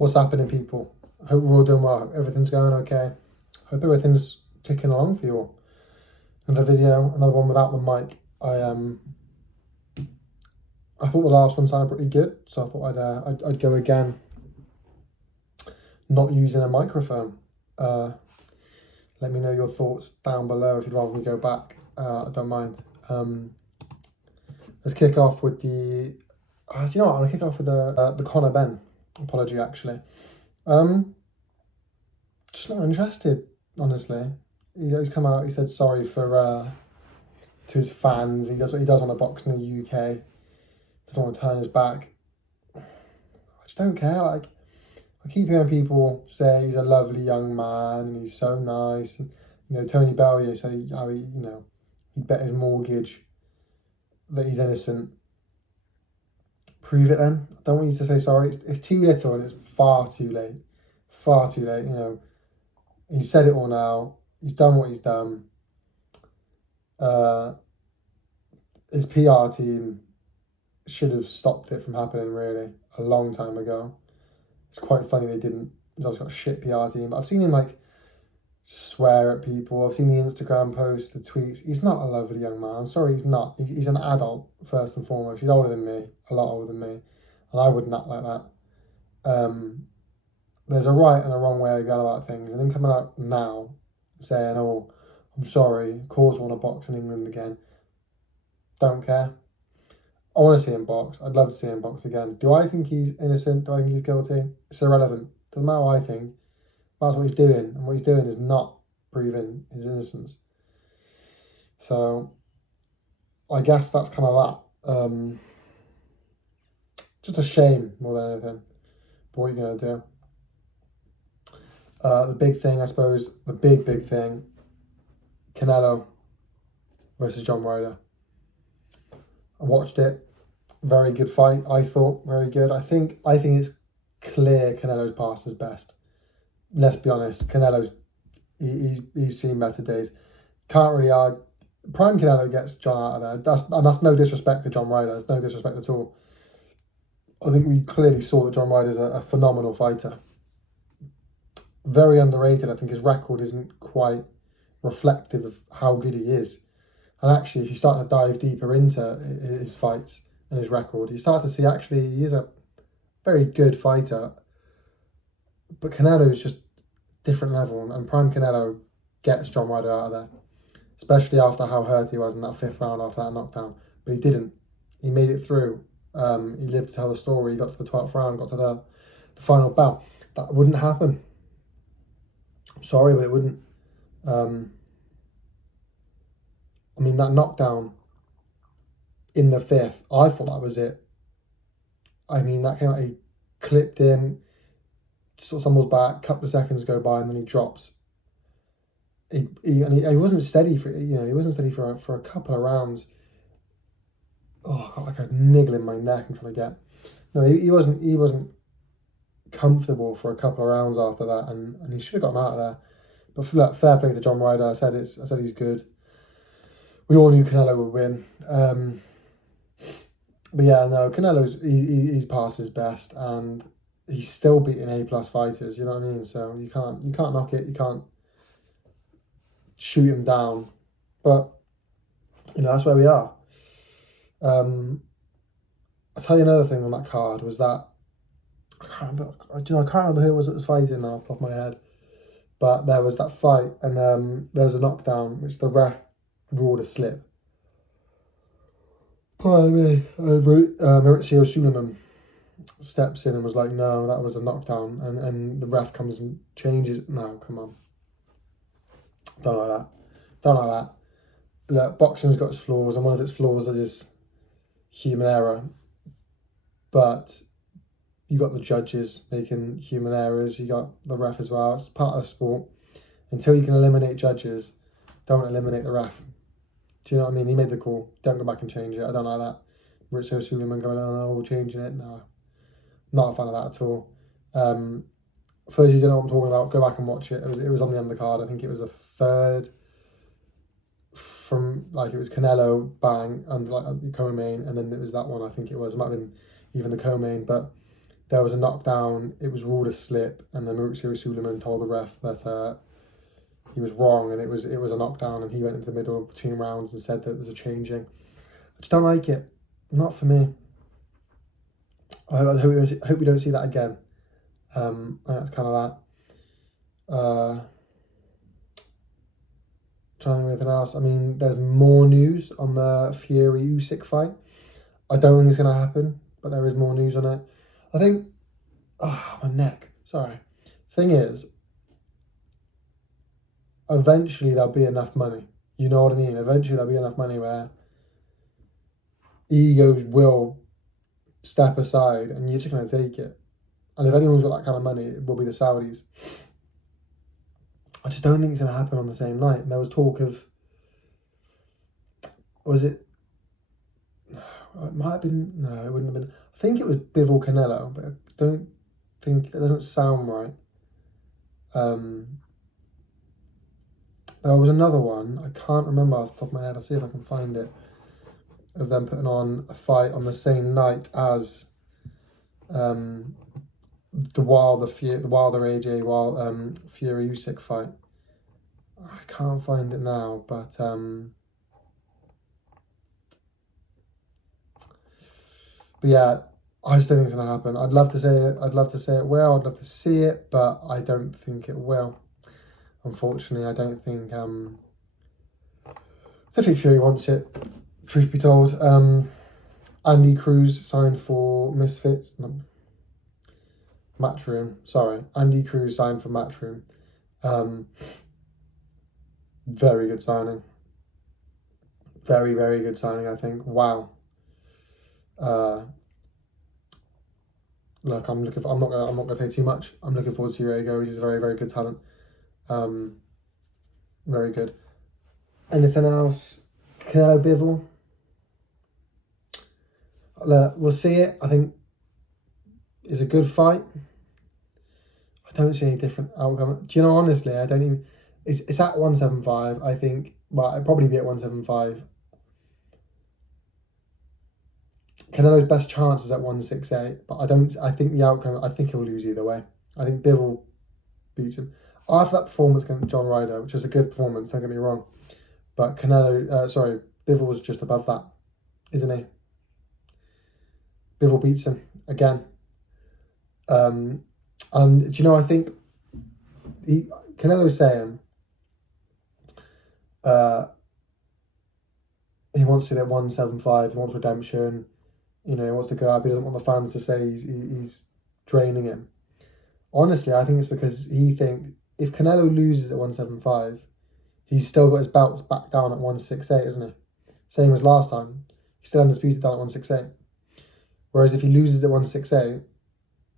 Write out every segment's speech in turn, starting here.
What's happening, people? Hope we're all doing well. Everything's going okay. Hope everything's ticking along for you all. Another video, another one without the mic. I thought the last one sounded pretty good, so I thought I'd go again. Not using a microphone. Let me know your thoughts down below if you'd rather me go back. I don't mind. Let's kick off with the. Do you know what? I'm gonna kick off with the Conor Ben apology. Actually, just not interested. Honestly, he's come out. He said sorry for to his fans. He does what he does on a box in the UK. Doesn't want to turn his back. I just don't care. Like, I keep hearing people say he's a lovely young man and he's so nice. And, Tony Bellier said how he'd bet his mortgage that he's innocent. Prove it then. I don't want you to say sorry. It's too little and it's far too late. Far too late. He's said it all now. He's done what he's done. His PR team should have stopped it from happening really a long time ago. It's quite funny they didn't. He's also got a shit PR team. But I've seen him swear at people. I've seen the Instagram posts, the tweets. He's not a lovely young man. I'm sorry, he's not. He's an adult first and foremost. He's older than me, a lot older than me, and I wouldn't act like that. There's a right and a wrong way of going about things, and him coming out now saying, "Oh, I'm sorry, of course I want to box in England again." Don't care. I want to see him box. I'd love to see him box again. Do I think he's innocent? Do I think he's guilty? It's irrelevant. Doesn't matter what I think. That's what he's doing. And what he's doing is not proving his innocence. So, I guess that's kind of that. Just a shame more than anything. But what are you going to do? The big thing, I suppose, the big thing, Canelo versus John Ryder. I watched it. Very good fight, I thought. Very good. I think it's clear Canelo's past his best. Let's be honest. Canelo's he's seen better days. Can't really argue. Prime Canelo gets John out of there. That's no disrespect to John Ryder. That's no disrespect at all. I think we clearly saw that John Ryder's a phenomenal fighter. Very underrated. I think his record isn't quite reflective of how good he is. And actually, if you start to dive deeper into his fights and his record, you start to see actually he is a very good fighter. But Canelo is just different level, and Prime Canelo gets John Ryder out of there, especially after how hurt he was in that 5th round after that knockdown. But he didn't. He made it through. He lived to tell the story. He got to the 12th round, got to the final bout. That wouldn't happen. I'm sorry, but it wouldn't. That knockdown in the 5th, I thought that was it. That came out, he clipped in, sort of stumbles back, a couple of seconds go by, and then he drops. He wasn't steady for for a couple of rounds. Oh, I got a niggle in my neck I'm trying to get. No, he wasn't comfortable for a couple of rounds after that, and he should have gotten out of there. But look, fair play to John Ryder. I said he's good. We all knew Canelo would win. But yeah, no, Canelo's he's past his best, and he's still beating A+ fighters. You know what I mean? So you can't knock it. You can't shoot him down. But that's where we are. I'll tell you another thing on that card was that I can't remember who it was that was fighting now off the top of my head. But there was that fight, and there was a knockdown which the ref ruled a slip. Pardon me. Maurizio Suleiman steps in and was like, no, that was a knockdown. And the ref comes and changes. No, come on. Don't like that. Look, boxing's got its flaws, and one of its flaws is human error. But you got the judges making human errors. You got the ref as well. It's part of the sport. Until you can eliminate judges, don't eliminate the ref. Do you know what I mean? He made the call. Don't go back and change it. I don't like that. Maurizio Suleiman going, oh, we're changing it. No, not a fan of that at all. For those of you who don't know what I'm talking about, go back and watch it. It was on the undercard. I think it was a third from, it was Canelo, bang, and co-main, and then it was that one. I think it was. It might have been even the co-main, but there was a knockdown, it was ruled a slip, and then Maurizio Suleiman told the ref that he was wrong and it was a knockdown, and he went into the middle between rounds and said that it was a changing. I just don't like it. Not for me. I hope we don't see that again. I think that's kind of that. Trying to think of anything else. I mean, there's more news on the Fury-Usyk fight. I don't think it's going to happen, but there is more news on it. I think... Oh, my neck. Sorry. Thing is, eventually there'll be enough money. You know what I mean? Eventually there'll be enough money where egos will step aside and you're just going to take it. And if anyone's got that kind of money, it will be the Saudis. I just don't think it's going to happen on the same night. And there was talk of... Was it... It might have been... No, it wouldn't have been... I think it was Bivol Canelo, but I don't think... It doesn't sound right. There was another one. I can't remember off the top of my head. I'll see if I can find it. Of them putting on a fight on the same night as... the Wilder AJ Fury Usyk fight. I can't find it now, but yeah, I just don't think it's gonna happen. I'd love to say it. I'd love to say it will. I'd love to see it, but I don't think it will. Unfortunately, I don't think. I think Fury wants it. Truth be told, Andy Cruz signed for Misfits. No, Matchroom, sorry. Andy Cruz signed for Matchroom. Very good signing. Very, very good signing, I think. Wow. Look, I'm not gonna say too much. I'm looking forward to see where he goes. He's a very, very good talent. Very good. Anything else? Canelo Bivol. We'll see it. I think it's a good fight. I don't see any different outcome. Do you know, honestly, I don't even... It's at 175, I think. Well, it'd probably be at 175. Canelo's best chance is at 168, but I think the outcome... I think he'll lose either way. I think Bivol beats him. After that performance against John Ryder, which was a good performance, don't get me wrong, but Bivol was just above that, isn't he? Bivol beats him again. And do you know, I think Canelo's saying he wants to get 175, he wants redemption, you know, he wants to go up, he doesn't want the fans to say he's draining him. Honestly, I think it's because he thinks if Canelo loses at 175, he's still got his belts back down at 168, isn't he? Same as last time. He's still undisputed down at 168. Whereas if he loses at 168,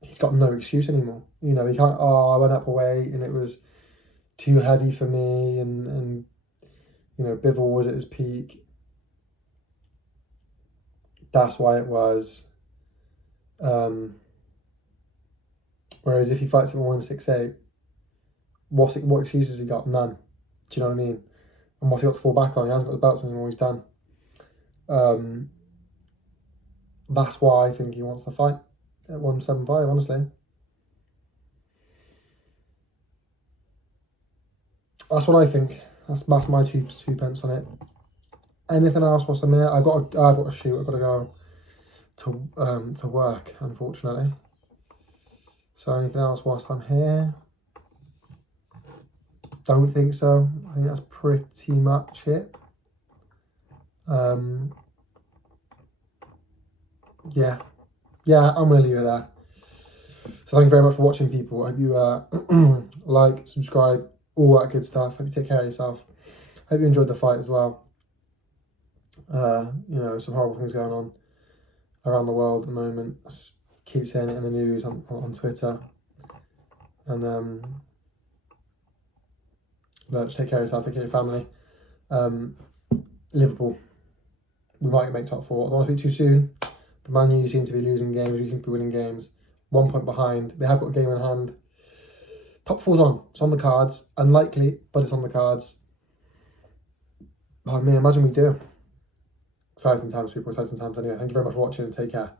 he's got no excuse anymore. You know, he can't, I went up a weight and it was too heavy for me, and you know, Bivol was at his peak. That's why it was. Whereas if he fights him at 168, what excuses he got? None. Do you know what I mean? And what's he got to fall back on? He hasn't got the belts anymore, he's done. That's why I think he wants the fight at 175, honestly. That's what I think. That's my two pence on it. Anything else whilst I'm here? I've got to shoot. I've got to go to work, unfortunately. So anything else whilst I'm here? Don't think so. I think that's pretty much it. Yeah, I'm going to leave it there. So thank you very much for watching, people. I hope you like, subscribe, all that good stuff. Hope you take care of yourself. Hope you enjoyed the fight as well. You know, some horrible things going on around the world at the moment. I keep seeing it in the news on Twitter. And just take care of yourself, take care of your family. Liverpool, we might make top 4. I don't want to speak too soon, but Man U seem to be losing games, we seem to be winning games. 1 point behind. They have got a game in hand. Top 4's on. It's on the cards. Unlikely, but it's on the cards. I mean, imagine we do. Exciting times, people. Exciting times anyway. Thank you very much for watching and take care.